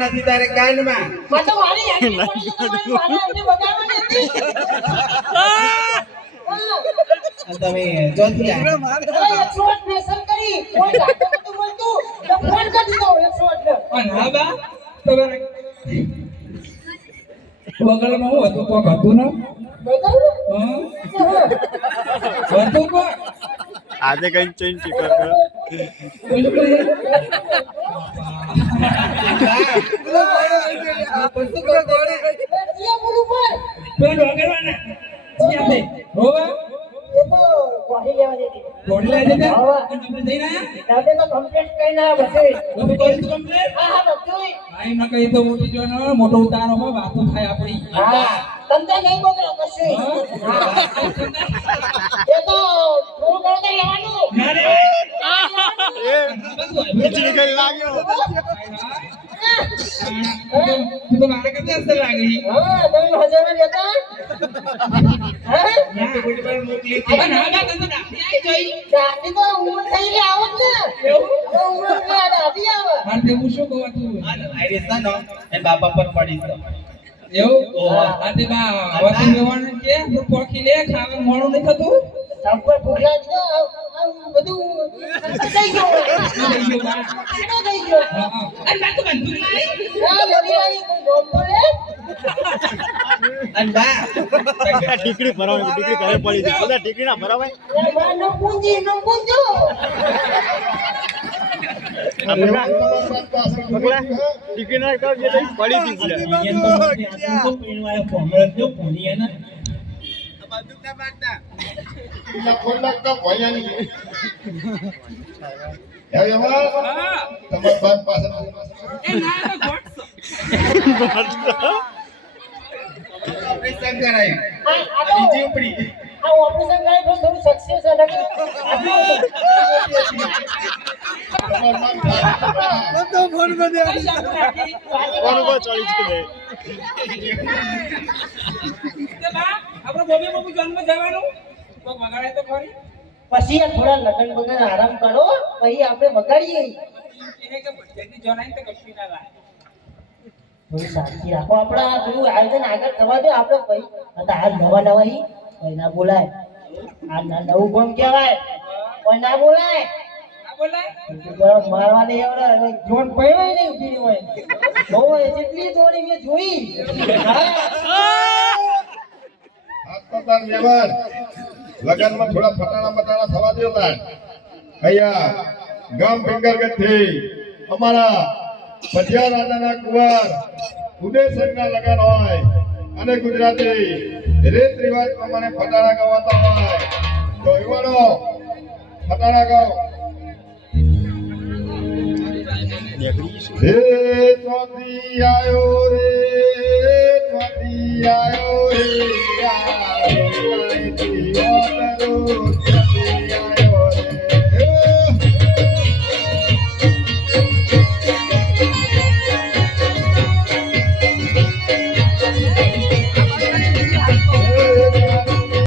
નથી તારે કાનમાં તમે જોતી બગલમાં હું હતું કોક હતું ને આજે કઈ ચેન્જ કર મોટો ઉતારો વાતો થાય આપડી તમને નહીં બગડો કશું એ તો થોડું ઘણું લેવાનું વીજળી કઈ લાગ્યો તું તો મારે કરતા લાગી હા તમે હજાર લેતા હે મોકલી પણ હતી. હા બા તમે દાખલી આવી જોઈ દાદી તો ઉંમર થઈ ગઈ આવત ને એવું હવે ઉંમર થઈ આ દાદી આવે મારે તે હું શું કહું તું આઈરિસ ના નો એ બાપા પર પડી તો. એવું ઓહો. આ તે બા હવે તું રહેવાનું કે તું પોખી લે ખાવાનું મોડું નહીં થતું સંપર ભૂખલા જ ને બધું થઈ ગયું થઈ ગયું બા. સીધો થઈ ગયો હા, હા. અરે બા તું બંદૂક લાવી ના નદી વાળી કોઈ ગોમ તો લે અને બા આ ટીકડી ભરાવાની ટીકડી ઘરે પડી છે બધા ટીકડી ના ભરાવાય એ માં ન પૂંજી ન પૂંજો આ પકડા પકડા ટીકડી ના કર જે પડી હતી બંદૂક ના મારતા. હા એ ના તો ગોટ ઓપરેશન કરાયું. આ આ બીજી ઉપડી. આ ઓપરેશન કરે તો થોડું સક્સેસ છે નકર કોણ કો ચડી છે તે બા આપણો બોબી બાબુ જન્મ જવાનું કોક વગાડે તો ખરી પછી આ થોડા લગન બગન આરામ કરો પછી આપણે વગાડીએ એને કે જેની જણાય તો કશું ના લાગે થોડી શાંતિ રાખો આપણે આ થોડું આયોજન આગળ થવા દો આપણે ભાઈ આ નવા નવા હી કોઈ ના બોલાય આ નવું ગોમ કહેવાય કોઈ ના બોલાય ના બોલાય બરાબર મારવા નહીં આવડે જોન પડ્યો નહીં ઉભી નહીં હોય બહુ હોય જેટલી જોડી મેં જોઈ હાથપતાર વ્યવહાર લગનમાં થોડા ફટાણા બટાણા થવા દો તાર અહીંયા ગામ ભીંગરગઢથી અમારા પઢિયા રાજાના કુંવર ઉદયસરના લગન હોય અને ગુજરાતી રીત રિવાજ પ્રમાણે ફટાણા ગાવાતા હોય તો યુવાનો ફટાણા ગાઓ હે ચોથી આયો રે ચોથી આયો રે